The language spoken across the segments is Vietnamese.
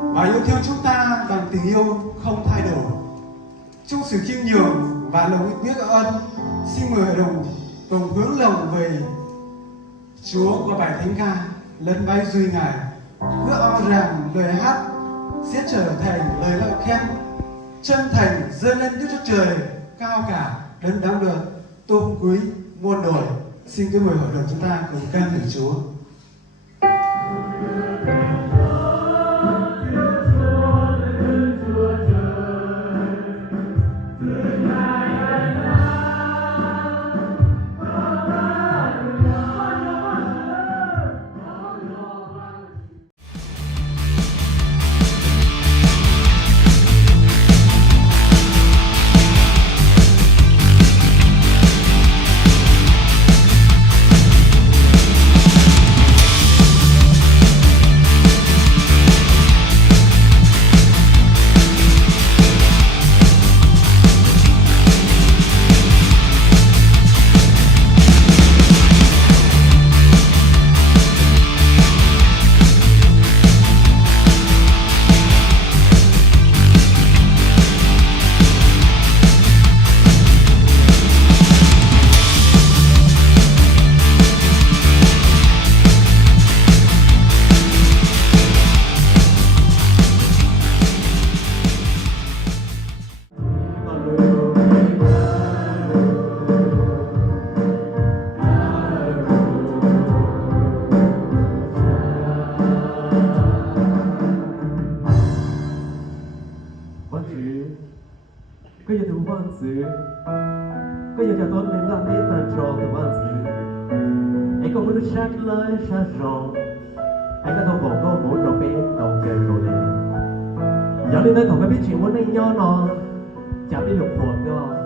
và yêu thương chúng ta bằng tình yêu không thay đổi. Trong sự khiêm nhường và lòng biết ơn, xin mời đồng hướng lòng về Chúa qua bài thánh ca Lân Bay Duy Ngài. Ước ao rằng lời hát sẽ trở thành lời ngợi khen chân thành dâng lên Đức Chúa Trời cao cả đấng đáng được tôn quý muôn đời. Xin kính mời hội đồng chúng ta cùng ca ngợi Chúa. Có giờ thủ văn xứ, có giờ cho tôi đến làm biết tàn trò thủ văn xứ. Anh có muốn sát lời sát rong, anh có thông bộ có muốn đồ bên đồng kề đồ đề. Giờ lên tới còn có biết chuyện muốn anh nho nó, chả biết lục hồn cơ.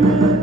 Thank you.